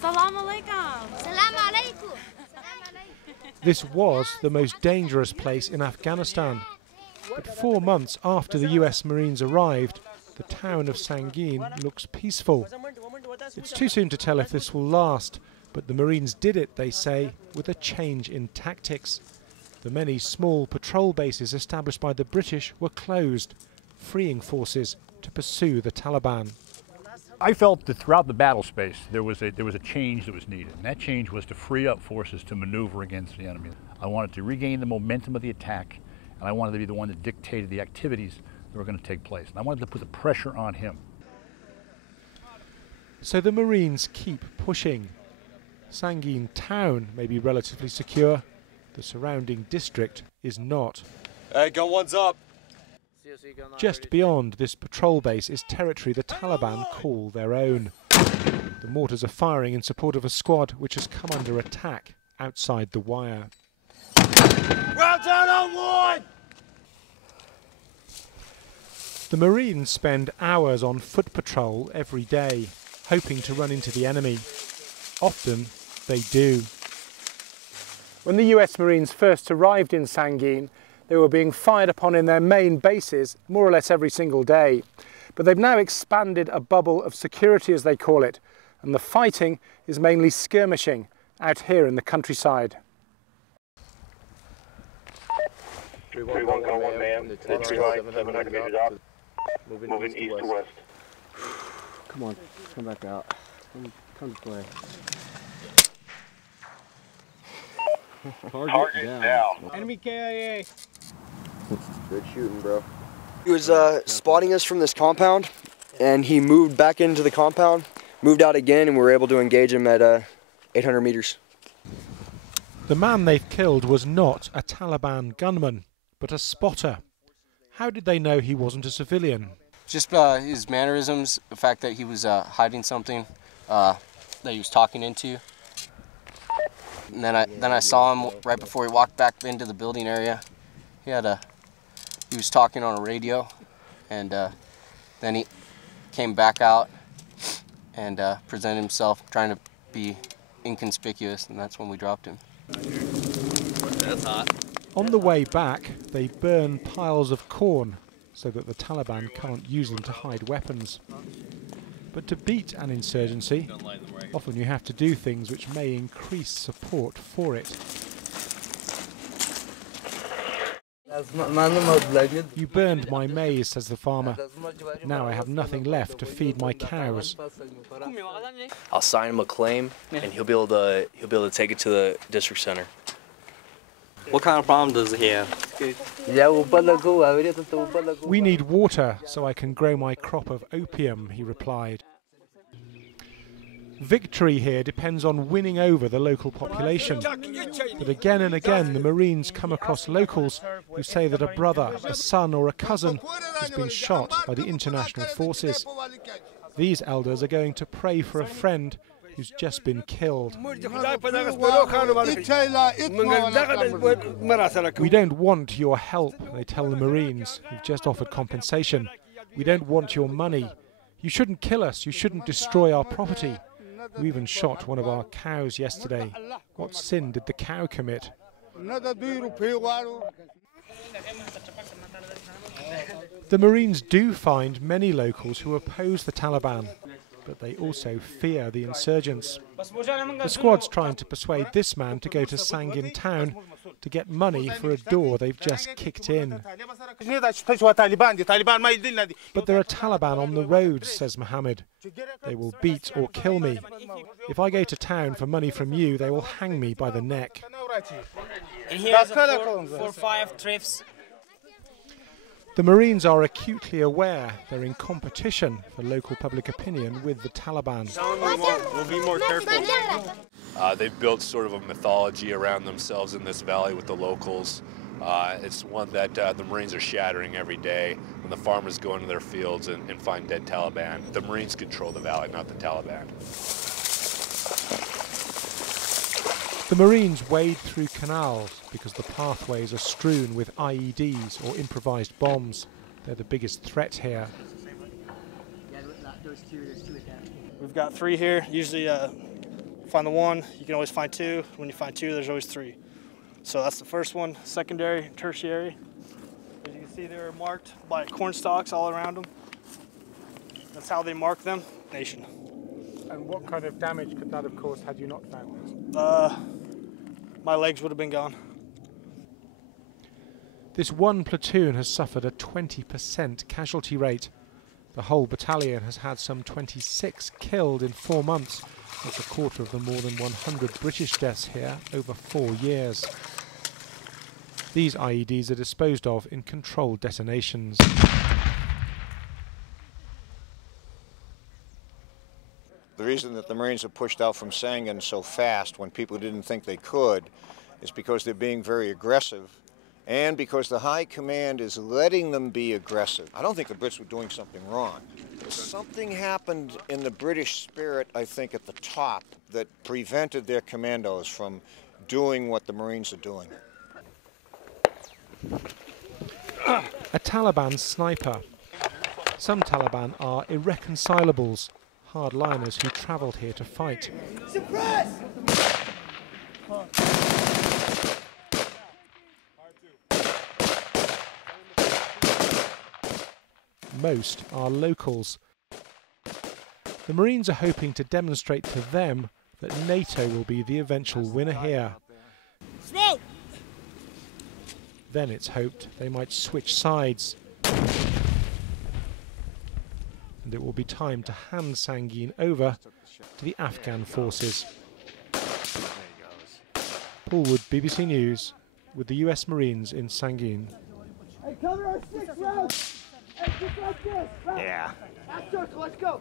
Salam alaikum. Salam alaikum. This was the most dangerous place in Afghanistan. But 4 months after the US Marines arrived, the town of Sangin looks peaceful. It's too soon to tell if this will last, but the Marines did it, they say, with a change in tactics. The many small patrol bases established by the British were closed, freeing forces to pursue the Taliban. I felt that throughout the battle space there was a change that was needed, and that change was to free up forces to maneuver against the enemy. I wanted to regain the momentum of the attack, and I wanted to be the one that dictated the activities that were going to take place. And I wanted to put the pressure on him. So the Marines keep pushing. Sangin town may be relatively secure. The surrounding district is not. Hey, gun one's up. Just beyond this patrol base is territory the Taliban call their own. The mortars are firing in support of a squad which has come under attack outside the wire. Well done on one! The Marines spend hours on foot patrol every day, hoping to run into the enemy. Often they do. When the US Marines first arrived in Sangin, they were being fired upon in their main bases more or less every single day. But they've now expanded a bubble of security, as they call it, and the fighting is mainly skirmishing out here in the countryside. 3-1, ma'am. Entry line 700 meters out. Moving east to west. Come on, come back out. Come to play. Target down. Enemy KIA. Good shooting, bro. He was spotting us from this compound, and he moved back into the compound, moved out again, and we were able to engage him at 800 meters. The man they've killed was not a Taliban gunman, but a spotter. How did they know he wasn't a civilian? Just his mannerisms, the fact that he was hiding something that he was talking into. And then I saw him right before he walked back into the building area. He was talking on a radio, and then he came back out and presented himself, trying to be inconspicuous, and that's when we dropped him. That's hot. On the way back, they burn piles of corn so that the Taliban can't use them to hide weapons. But to beat an insurgency, often you have to do things which may increase support for it. You burned my maize, says the farmer. Now I have nothing left to feed my cows. I'll sign him a claim, and he'll be able to take it to the district center. What kind of problem does he have? We need water so I can grow my crop of opium, he replied. Victory here depends on winning over the local population. But again and again the Marines come across locals who say that a brother, a son or a cousin has been shot by the international forces. These elders are going to pray for a friend who's just been killed. We don't want your help, they tell the Marines, who've just offered compensation. We don't want your money. You shouldn't kill us, you shouldn't destroy our property. We even shot one of our cows yesterday. What sin did the cow commit? The Marines do find many locals who oppose the Taliban, but they also fear the insurgents. The squad's trying to persuade this man to go to Sangin town to get money for a door they've just kicked in. But there are Taliban on the roads, says Mohammed. They will beat or kill me. If I go to town for money from you, they will hang me by the neck. And here's 4-5 trips. The Marines are acutely aware they're in competition for local public opinion with the Taliban. We'll be more careful. They've built sort of a mythology around themselves in this valley with the locals. It's one that the Marines are shattering every day when the farmers go into their fields and find dead Taliban. The Marines control the valley, not the Taliban. The Marines wade through canals because the pathways are strewn with IEDs or improvised bombs. They're the biggest threat here. We've got 3 here. Usually find the 1, you can always find 2. When you find 2, there's always 3. So that's the first one, secondary, tertiary. As you can see, they're marked by corn stalks all around them. That's how they mark them, nation. And what kind of damage could that have caused had you not found? My legs would have been gone. This one platoon has suffered a 20% casualty rate. The whole battalion has had some 26 killed in 4 months. That's a quarter of the more than 100 British deaths here over 4 years. These IEDs are disposed of in controlled detonations. The reason that the Marines have pushed out from Sangin so fast when people didn't think they could is because they're being very aggressive and because the high command is letting them be aggressive. I don't think the Brits were doing something wrong. Something happened in the British spirit, I think, at the top that prevented their commandos from doing what the Marines are doing. A Taliban sniper. Some Taliban are irreconcilables, hardliners who travelled here to fight. Suppress! Most are locals. The Marines are hoping to demonstrate to them that NATO will be the eventual winner here. Smoke! Then it's hoped they might switch sides. And it will be time to hand Sangin over to the Afghan forces. Paul Wood, BBC News, with the US Marines in Sangin. Hey, cover our 6 rounds! Hey, just like this! Yeah. Last circle, let's go!